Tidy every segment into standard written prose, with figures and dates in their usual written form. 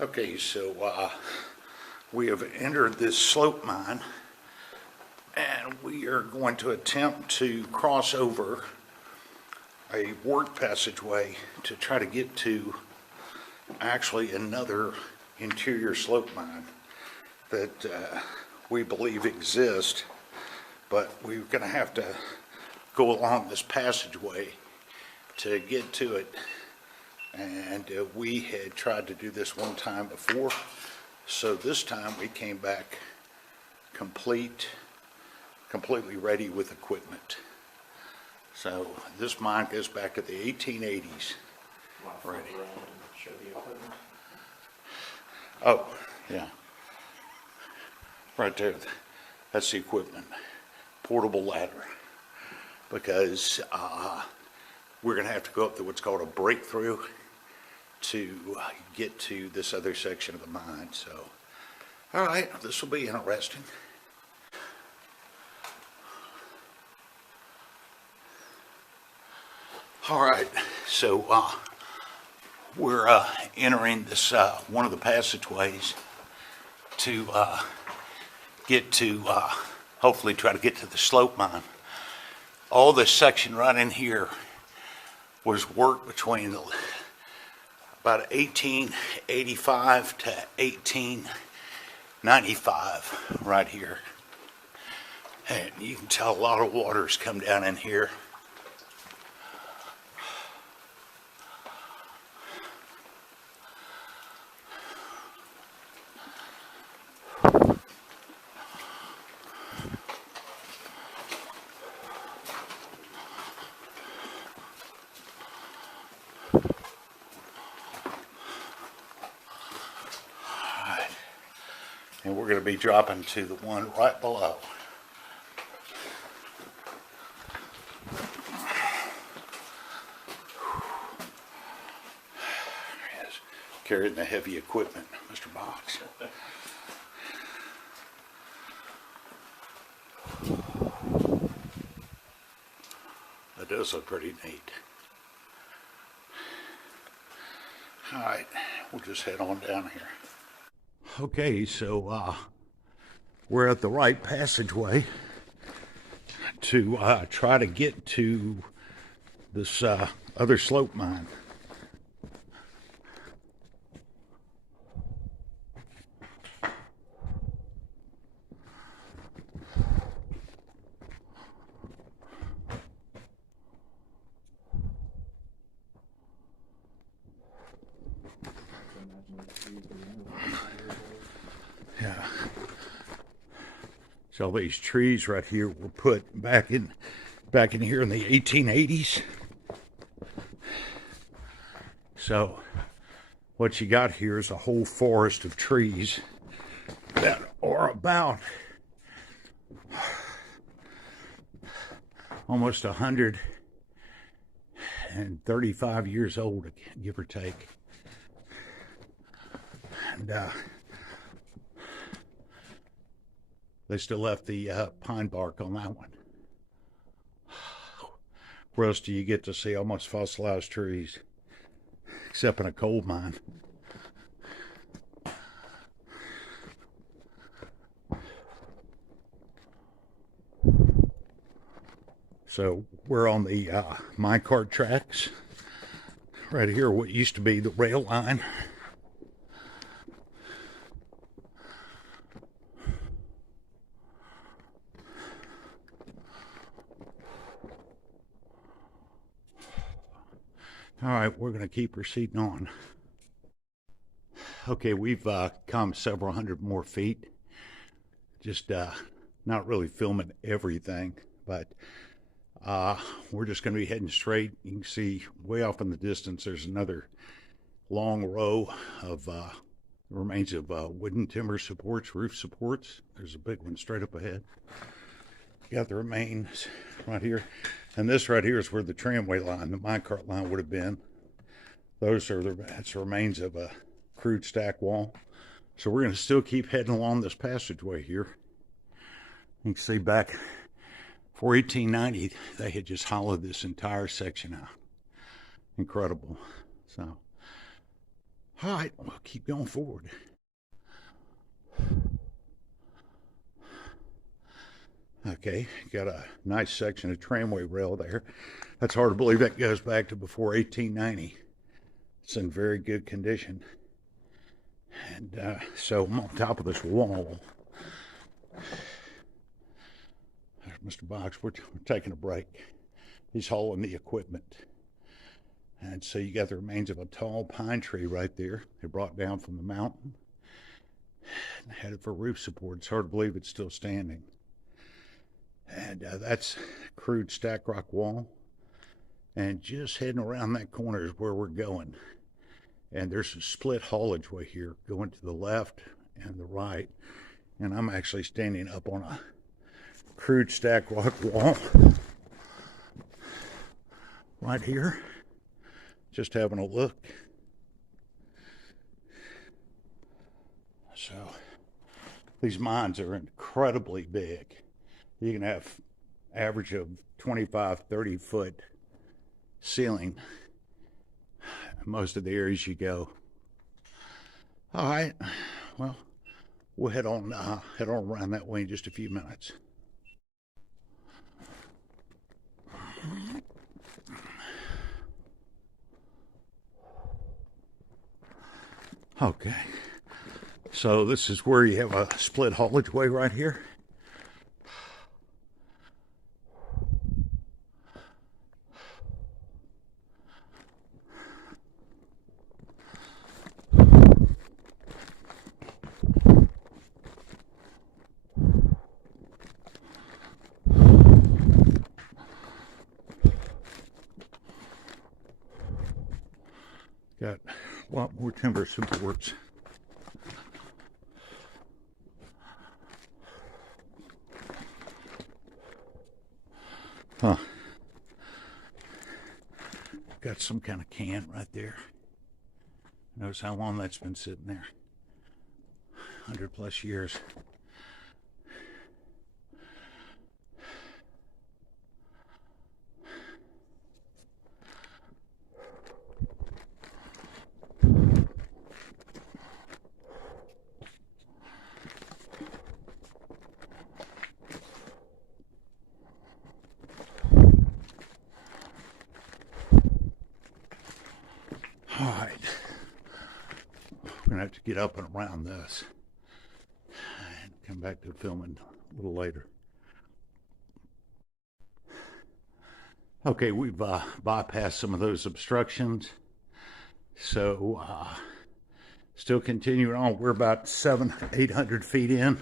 Okay, so we have entered this slope mine, and we are going to attempt to cross over a work passageway to try to get to actually another interior slope mine that we believe exists, but we're going to have to go along this passageway to get to it. And we had tried to do this one time before, so this time we came back completely ready with equipment. So this mine goes back to the 1880s. Ready. Show the equipment. Oh, yeah. Right there. That's the equipment. Portable ladder. Because we're going to have to go up to what's called a breakthrough to get to this other section of the mine. So, all right, this will be interesting. All right, so we're entering this one of the passageways to get to, hopefully try to get to the slope mine. All this section right in here was work between about 1885 to 1895 right here. And you can tell a lot of water's come down in here. And we're going to be dropping to the one right below. Yes, carrying the heavy equipment, Mr. Box. That does look pretty neat. All right, we'll just head on down here. Okay, so we're at the right passageway to try to get to this other slope mine. Yeah. So these trees right here were put back in here in the 1880s. So what you got here is a whole forest of trees that are about almost 135 years old, give or take. And they still left the pine bark on that one. Where else do you get to see almost fossilized trees? Except in a coal mine. So we're on the minecart tracks. Right here, what used to be the rail line. All right, we're going to keep proceeding on. Okay, we've come several hundred more feet. Just not really filming everything, but we're just going to be heading straight. You can see way off in the distance, there's another long row of remains of wooden timber supports, roof supports. There's a big one straight up ahead. You got the remains right here. And this right here is where the tramway line, the minecart line, would have been. That's the remains of a crude stack wall. So we're going to still keep heading along this passageway here. You can see back for 1890, they had just hollowed this entire section out. Incredible. So All right, we'll keep going forward. Okay, got a nice section of tramway rail there. That's hard to believe that goes back to before 1890. It's in very good condition. And so I'm on top of this wall. There's Mr. Box, we're taking a break. He's hauling the equipment. And so you got the remains of a tall pine tree right there. They brought down from the mountain and had it for roof support. It's hard to believe it's still standing. And that's crude stack rock wall. And just heading around that corner is where we're going. And there's a split haulage way here going to the left and the right. And I'm actually standing up on a crude stack rock wall right here, just having a look. So these mines are incredibly big. You can have average of 25, 30 foot ceiling in most of the areas you go. All right, well, we'll head on around that way in just a few minutes. Okay, so this is where you have a split haulage way right here. Got a lot more timber supports. Huh. Got some kind of can right there. Notice how long that's been sitting there. 100+ years. All right, we're gonna have to get up and around this and come back to filming a little later. Okay, we've bypassed some of those obstructions, so still continuing on. We're about 700-800 feet in,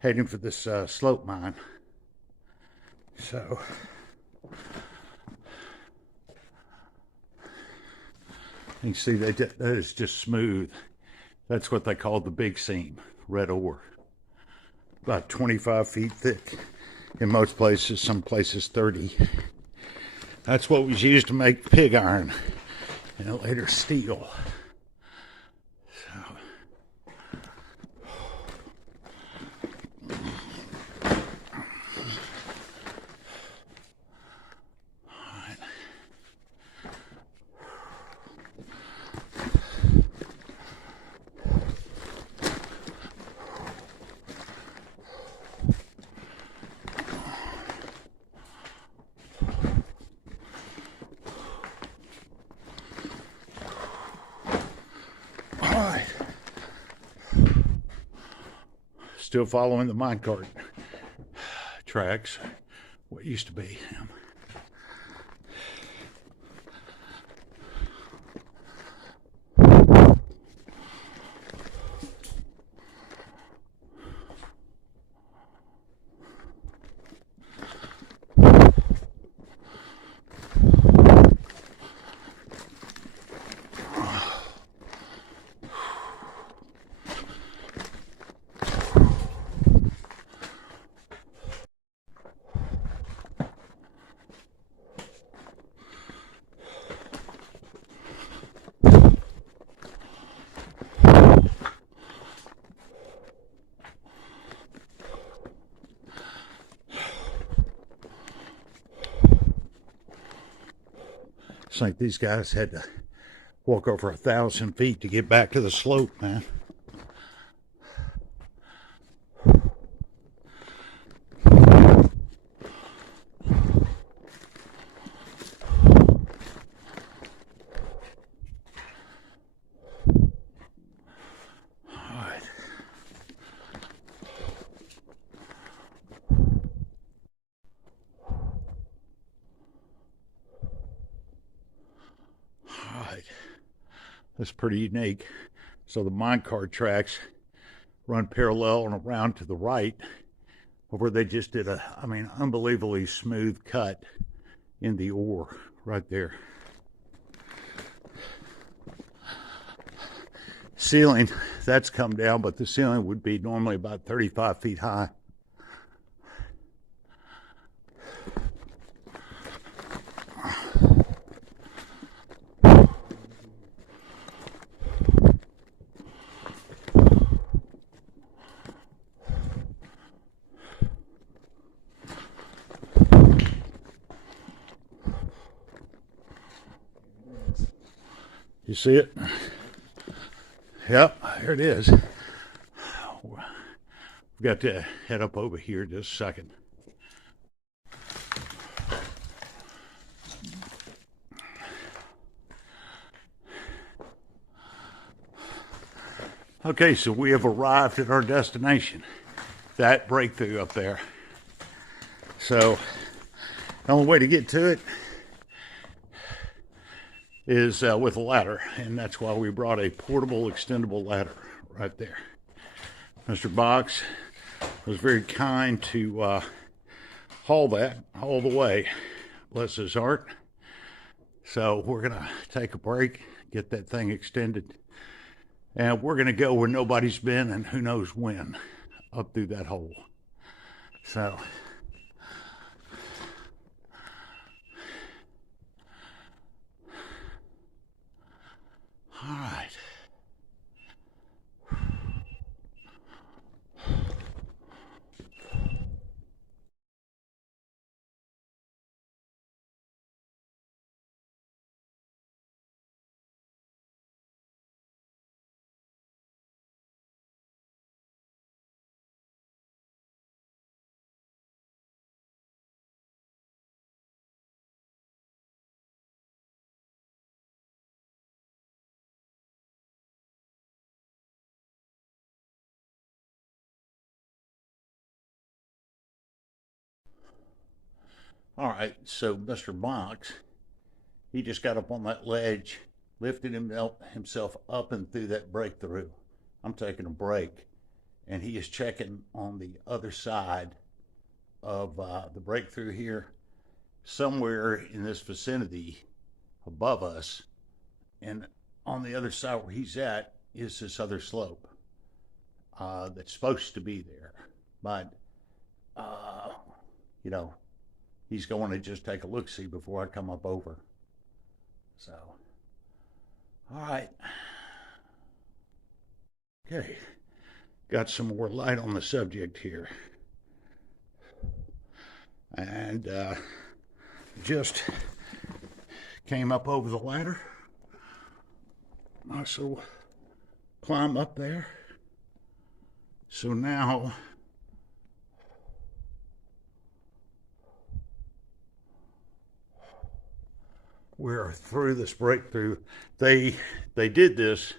heading for this slope mine. So you can see that is just smooth. That's what they call the big seam, red ore. About 25 feet thick in most places, some places 30. That's what was used to make pig iron and later steel. So still following the minecart tracks, what used to be. It's like these guys had to walk over 1,000 feet to get back to the slope, man. That's pretty unique. So the minecart tracks run parallel and around to the right, where they just did a, I mean, unbelievably smooth cut in the ore right there. Ceiling, that's come down, but the ceiling would be normally about 35 feet high. You see it? Yep, here it is. We've got to head up over here just a second. Okay, so we have arrived at our destination, that breakthrough up there. So the only way to get to it is with a ladder, and that's why we brought a portable extendable ladder right there. Mr. Box was very kind to haul that all the way, bless his heart. So we're gonna take a break, get that thing extended, and we're gonna go where nobody's been and who knows when, up through that hole. So all right. All right, so Mr. Box, he just got up on that ledge, lifted himself up and through that breakthrough. I'm taking a break, and he is checking on the other side of the breakthrough here, somewhere in this vicinity above us, and on the other side where he's at is this other slope that's supposed to be there, but you know, he's going to just take a look-see before I come up over. So, all right. Okay, got some more light on the subject here. And just came up over the ladder. Also climb up there. So now we're through this breakthrough. They did this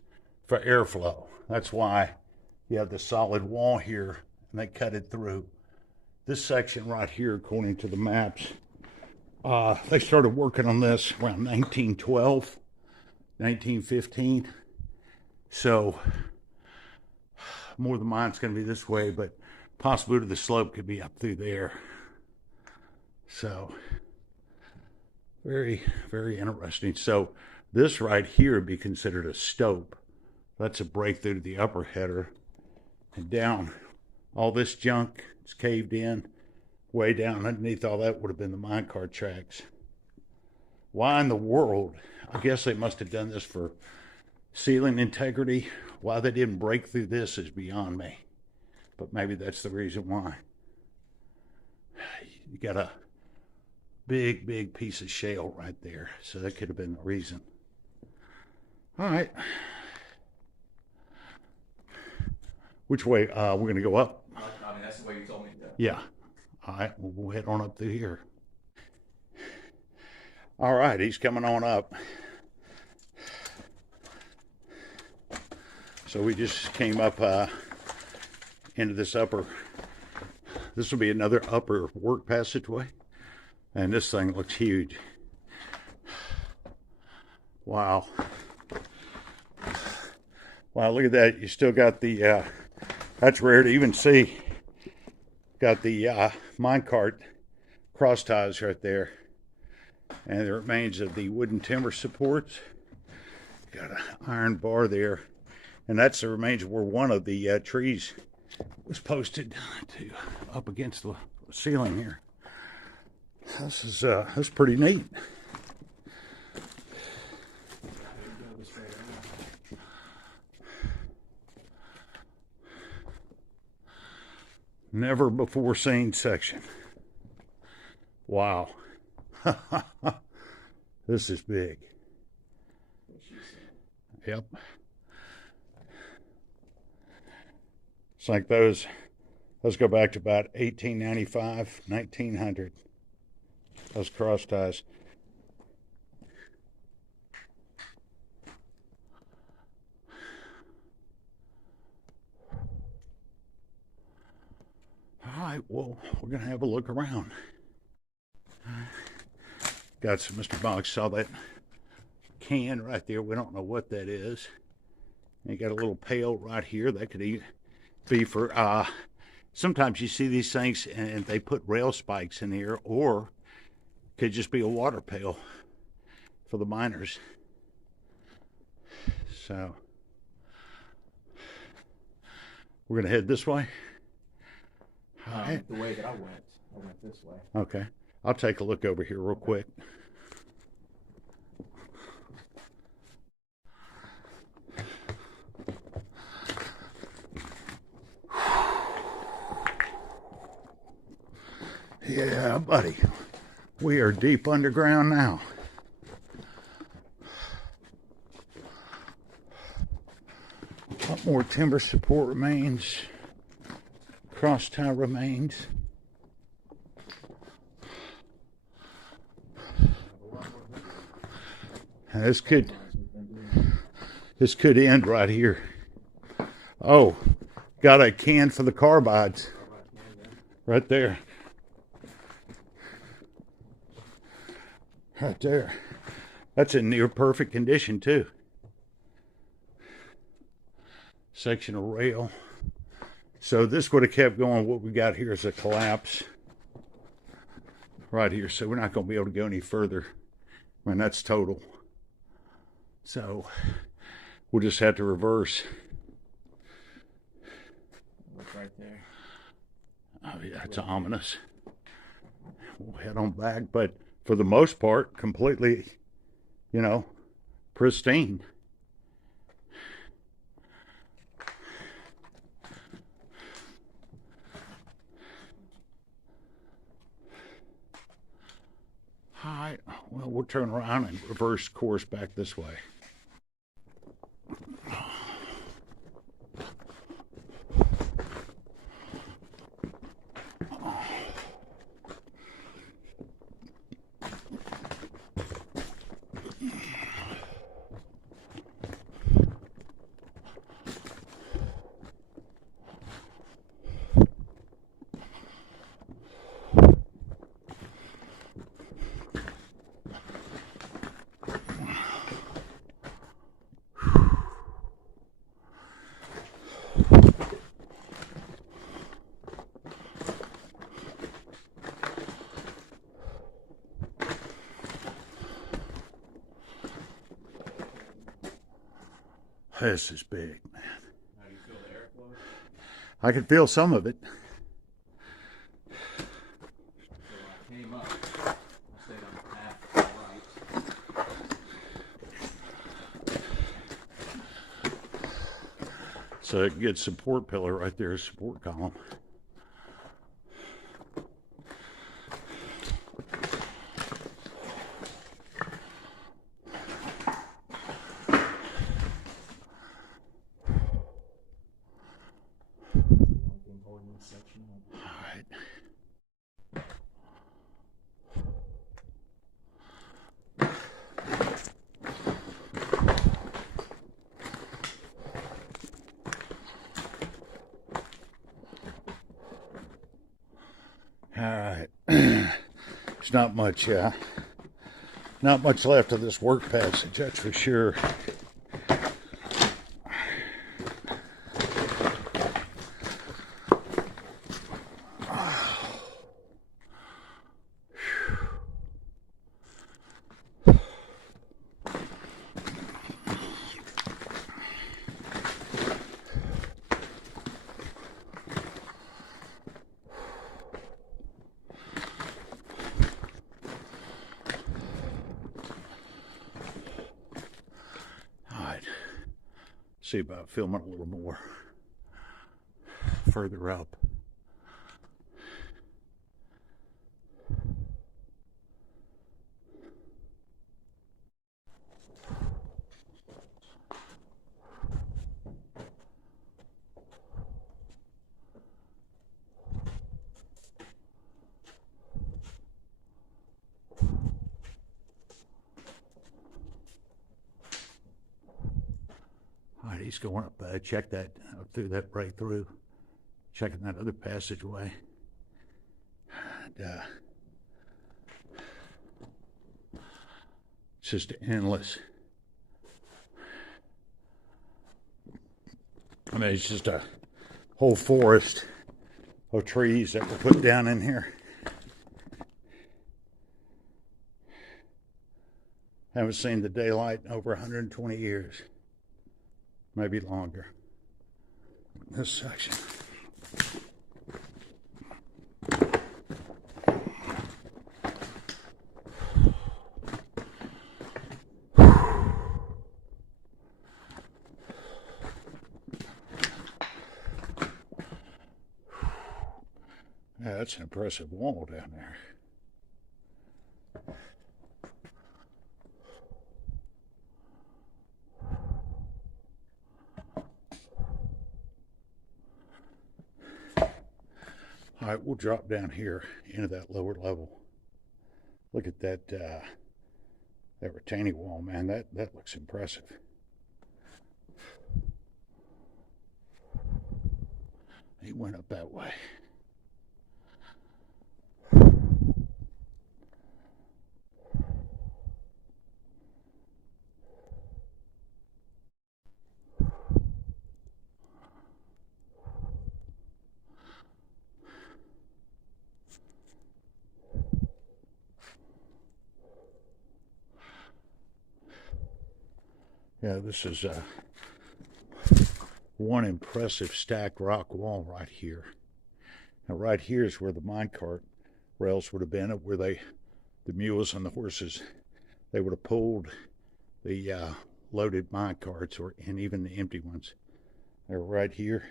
for airflow. That's why you have the solid wall here, and they cut it through. This section right here, according to the maps, they started working on this around 1912, 1915. So more of the mine's going to be this way, but possibility the slope could be up through there. So very, very interesting. So this right here would be considered a stope. That's a breakthrough to the upper header. And down, all this junk is caved in. Way down underneath all that would have been the minecart tracks. Why in the world? I guess they must have done this for ceiling integrity. Why they didn't break through this is beyond me. But maybe that's the reason why. You got a big, big piece of shale right there. So that could have been the reason. All right. Which way? We're going to go up? I mean, that's the way you told me to. Yeah. All right, we'll head on up through here. All right, he's coming on up. So we just came up into this this will be another upper work passageway. And this thing looks huge. Wow. Wow, look at that. You still got the, that's rare to even see. Got the minecart cross ties right there. And the remains of the wooden timber supports. Got an iron bar there. And that's the remains of where one of the trees was posted to up against the ceiling here. This is pretty neat. Never before seen section. Wow. This is big. Yep. It's like those go back to about 1895, 1900. Those cross ties. All right, well, we're going to have a look around. Got some, Mr. Boggs saw that can right there. We don't know what that is. And you got a little pail right here. That could be for, sometimes you see these things and they put rail spikes in here, or could just be a water pail for the miners. So we're going to head this way. The way that I went this way. Okay. I'll take a look over here real quick. Yeah, buddy. We are deep underground now. A lot more timber support remains. Cross tie remains. This could end right here. Oh, got a can for the carbides right there. Right there. That's in near perfect condition too. Section of rail. So this would have kept going. What we got here is a collapse right here. So we're not going to be able to go any further. I mean, that's total. So we'll just have to reverse. Look right there. Oh yeah, it's ominous. We'll head on back, but for the most part, completely, pristine. All right, well, we'll turn around and reverse course back this way. This is big, man. How do you feel the airflow? I can feel some of it. So I came up, I stayed on the path to the right. So a good support pillar right there, support column. section. All right. All right. There's not much left of this work passage, that's for sure. See about filming a little more further up. He's going up, check that, through that breakthrough, checking that other passageway. And, it's just endless. I mean, it's just a whole forest of trees that were put down in here. Haven't seen the daylight in over 120 years. Maybe longer. This section. Yeah, that's an impressive wall down there. All right, we'll drop down here into that lower level. Look at that that retaining wall, man. That looks impressive. He went up that way. Yeah, this is one impressive stacked rock wall right here. Now right here is where the minecart rails would have been, where the mules and the horses, they would have pulled the loaded minecarts, and even the empty ones. They're right here.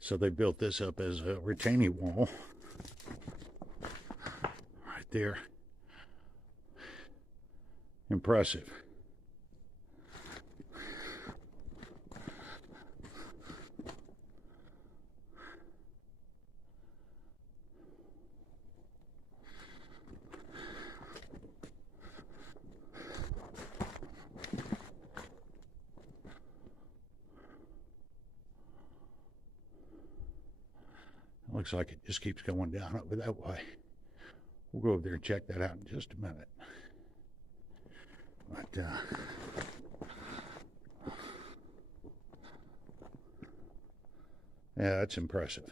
So they built this up as a retaining wall. Right there. Impressive. Looks like it just keeps going down over that way. We'll go over there and check that out in just a minute. But yeah, that's impressive.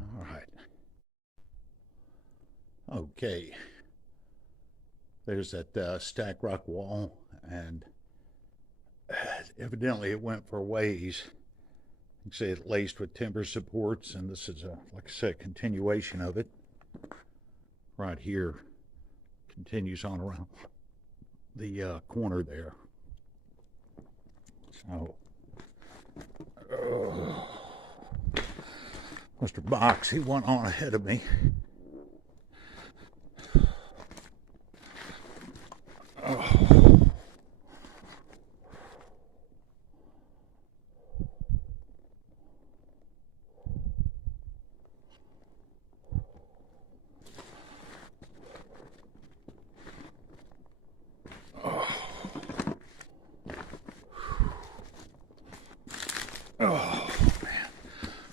All right. Okay. There's that stacked rock wall, and evidently it went for ways. You can see it laced with timber supports, and this is like I said, a continuation of it. Right here, continues on around the corner there. So, Mr. Box, he went on ahead of me.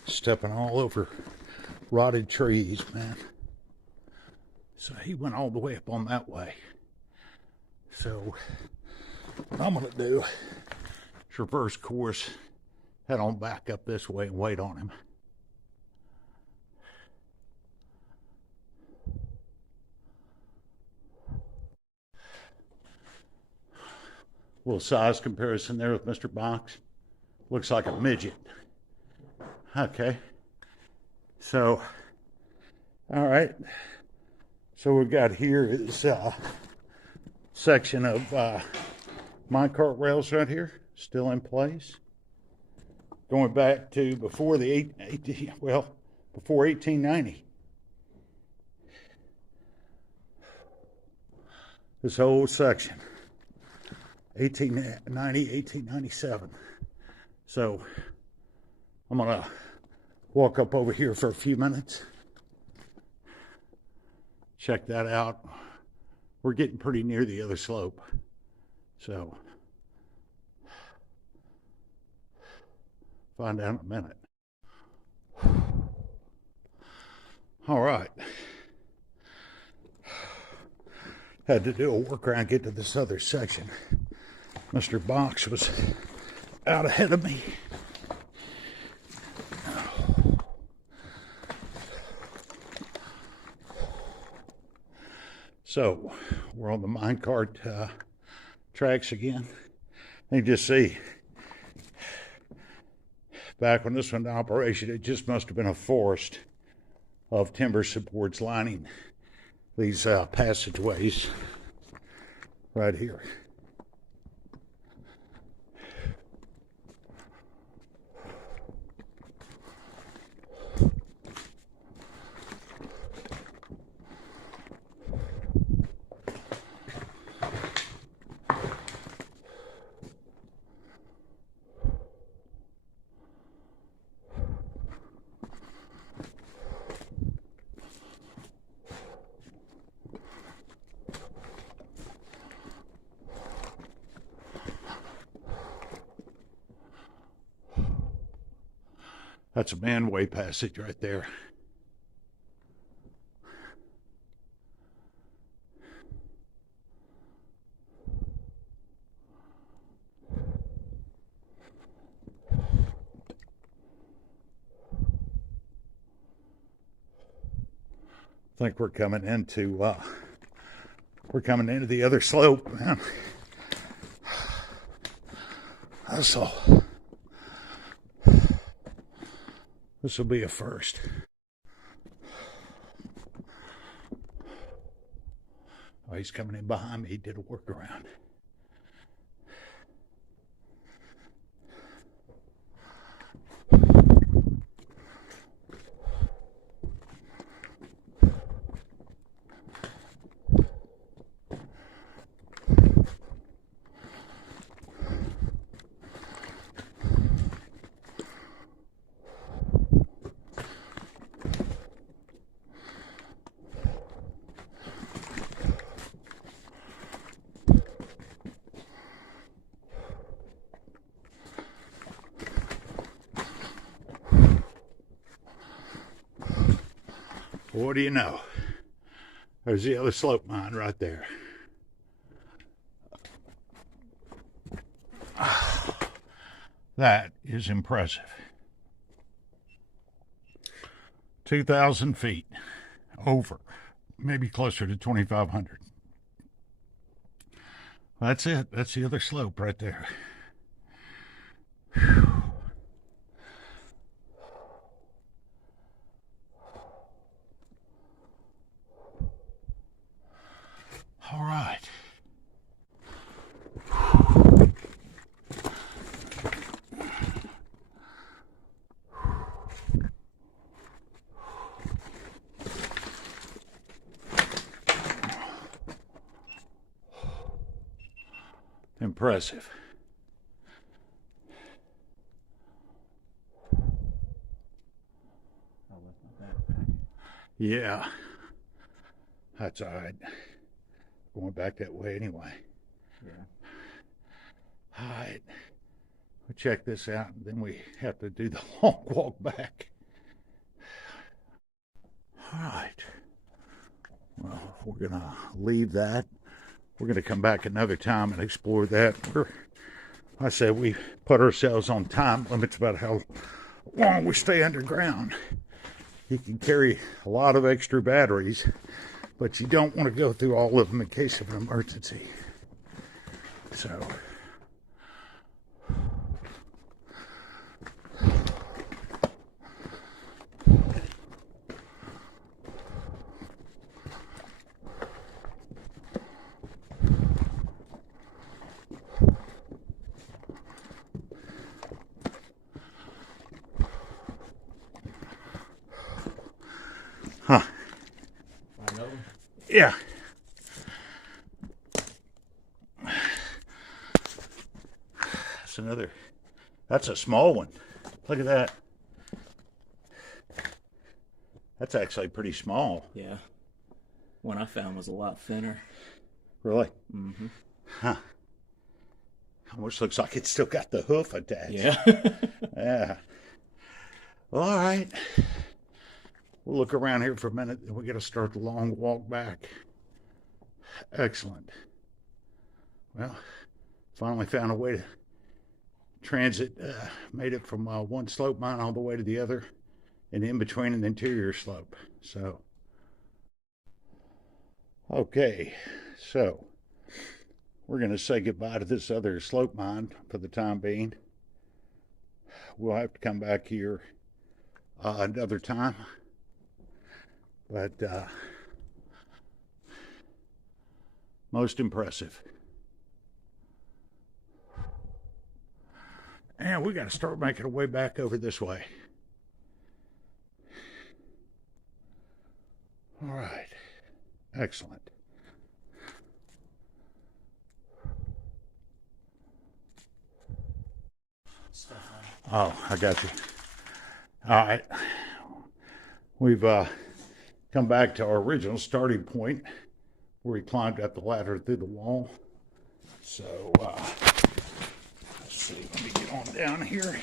Stepping all over rotted trees, man. So he went all the way up on that way. So what I'm gonna do is reverse course, head on back up this way and wait on him. Little size comparison there with Mr. Box. Looks like a midget. Okay. So, all right. So we've got here is a section of minecart rails right here, still in place. Going back to before the before 1890. This whole section, 1890, 1897. So I'm gonna walk up over here for a few minutes. Check that out. We're getting pretty near the other slope. So find out in a minute. All right. Had to do a workaround, get to this other section. Mr. Box was out ahead of me. So we're on the minecart tracks again. You can just see, back when this went into operation, it just must have been a forest of timber supports lining these passageways right here. That's a manway passage right there. I think we're coming into the other slope, man. That's all. This will be a first. Oh, he's coming in behind me. He did a workaround. What do you know? There's the other slope mine right there. That is impressive. 2,000 feet over, maybe closer to 2,500. That's it. That's the other slope right there. Whew. All right. Impressive. Oh, that's not that. Yeah, that's all right. Going back that way anyway. Yeah. All right, we'll check this out, and then we have to do the long walk back. All right. Well, we're gonna leave that. We're gonna come back another time and explore that. I said we put ourselves on time limits about how long we stay underground. You can carry a lot of extra batteries, but you don't want to go through all of them in case of an emergency. So, huh? Find another one? Yeah. That's another. That's a small one. Look at that. That's actually pretty small. Yeah. One I found was a lot thinner. Really? Mm-hmm. Huh. Almost looks like it's still got the hoof attached. Yeah. Yeah. Well, all right. We'll look around here for a minute, and we got to start the long walk back. Excellent. Well, finally found a way to transit. Made it from one slope mine all the way to the other, and in between an interior slope. So, okay. So, we're going to say goodbye to this other slope mine for the time being. We'll have to come back here another time. But most impressive. And we got to start making our way back over this way. All right. Excellent. Oh, I got you. All right. We've come back to our original starting point where we climbed up the ladder through the wall. So, let's see. Let me get on down here.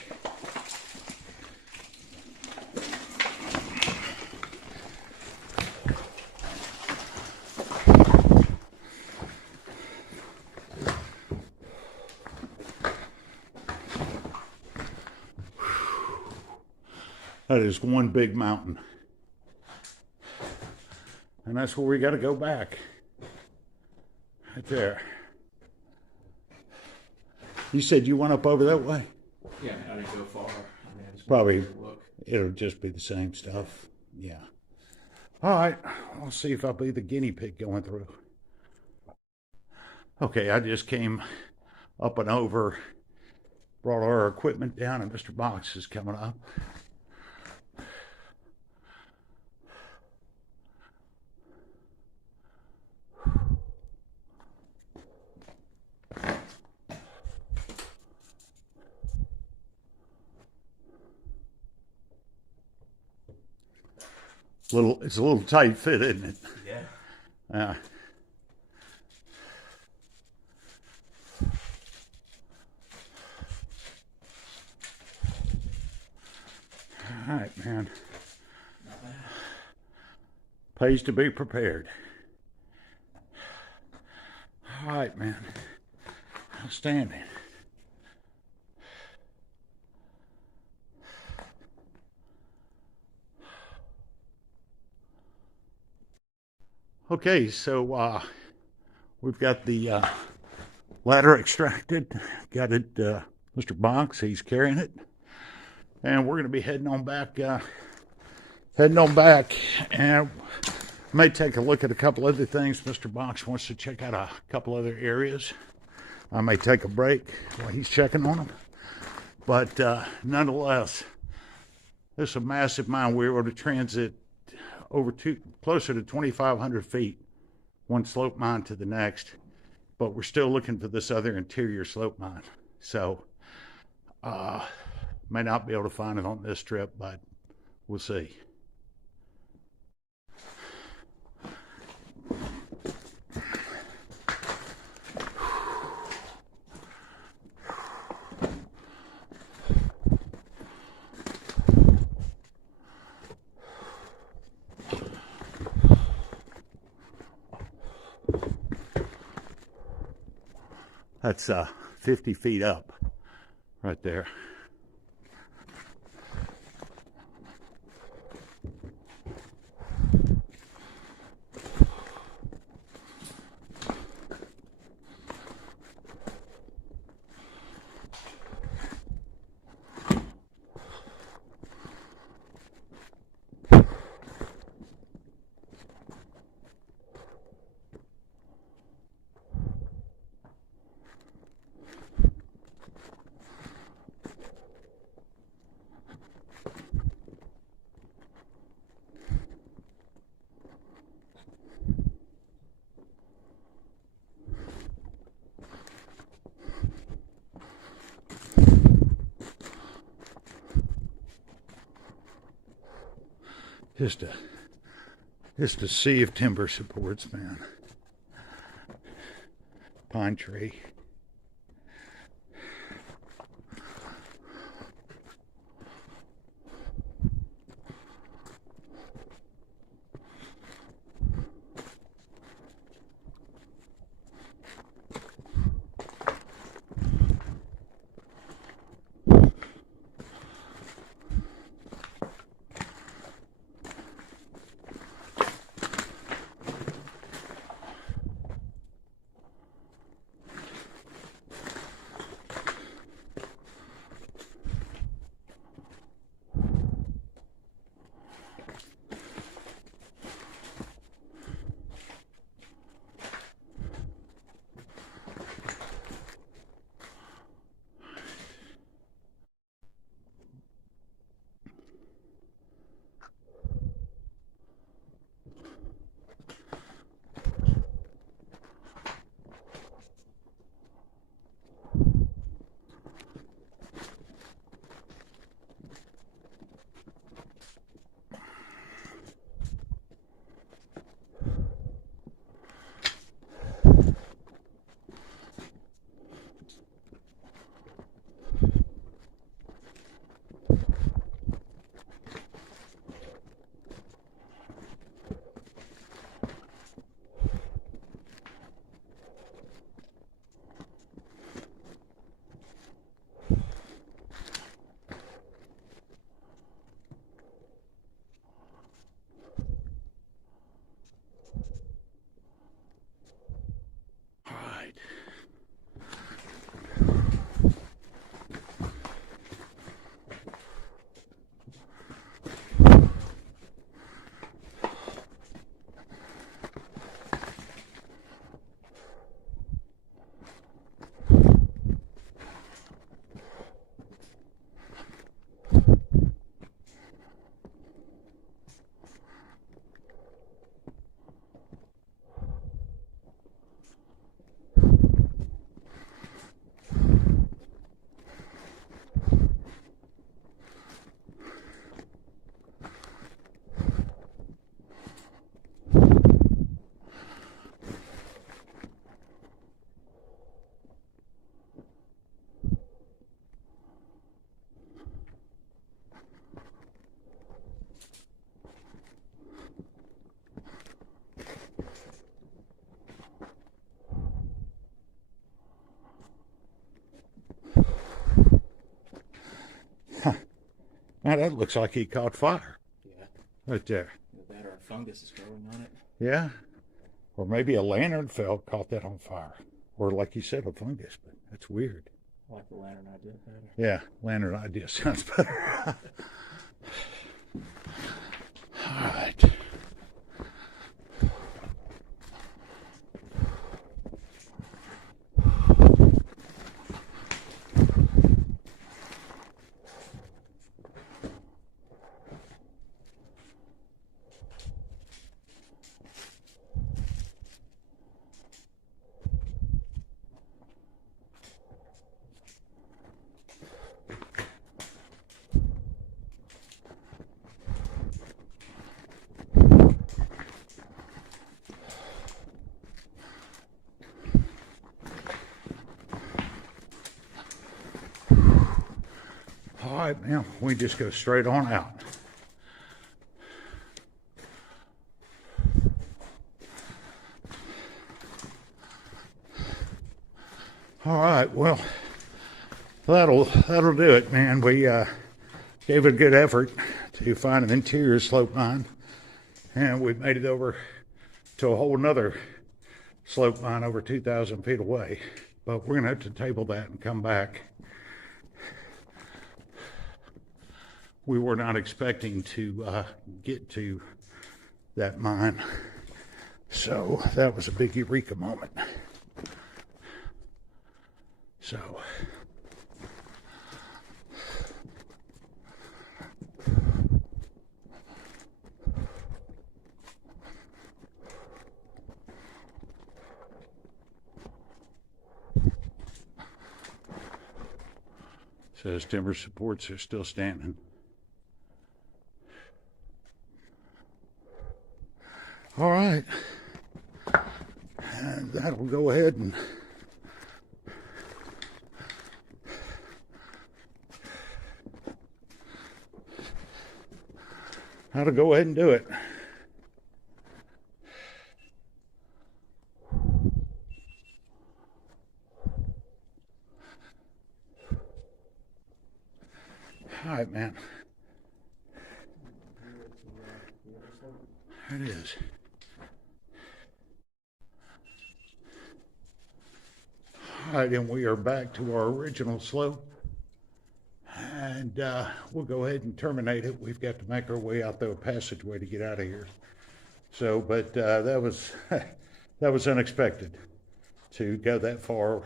That is one big mountain. And that's where we got to go back. Right there. You said you went up over that way? Yeah, I didn't go far. I mean, I just Probably. wanted to look. It'll just be the same stuff. Yeah. All right. I'll see if I'll be the guinea pig going through. Okay, I just came up and over, brought our equipment down, and Mr. Box is coming up. It's a little tight fit, isn't it? Yeah. Yeah. All right, man. Not bad. Pays to be prepared. All right, man. Outstanding. Okay, so we've got the ladder extracted. Got it, Mr. Box, he's carrying it. And we're going to be heading on back, and may take a look at a couple other things. Mr. Box wants to check out a couple other areas. I may take a break while he's checking on them. But nonetheless, this is a massive mine. We were able to transit over closer to 2,500 feet, one slope mine to the next, but we're still looking for this other interior slope mine. So, may not be able to find it on this trip, but we'll see. That's 50 feet up right there. Just a sea of timber supports, man. Pine tree. Now that looks like he caught fire. Yeah. Right there. That or a fungus is growing on it. Yeah. Or maybe a lantern caught that on fire. Or like you said, a fungus, but that's weird. I like the lantern idea better. Yeah, lantern idea sounds better. All right. All right, now we just go straight on out. All right, well, that'll do it, man. We gave it a good effort to find an interior slope mine, and we made it over to a whole nother slope mine over 2,000 feet away. But we're gonna have to table that and come back. We were not expecting to get to that mine, so that was a big eureka moment. So says timber supports are still standing. All right, and that'll go ahead and go ahead and do it. All right, man. There it is. All right, and we are back to our original slope. And we'll go ahead and terminate it. We've got to make our way out the passageway to get out of here. So, but that was that was unexpected to go that far,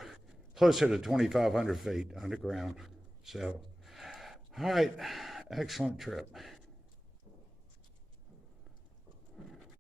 closer to 2,500 feet underground. So, all right, excellent trip.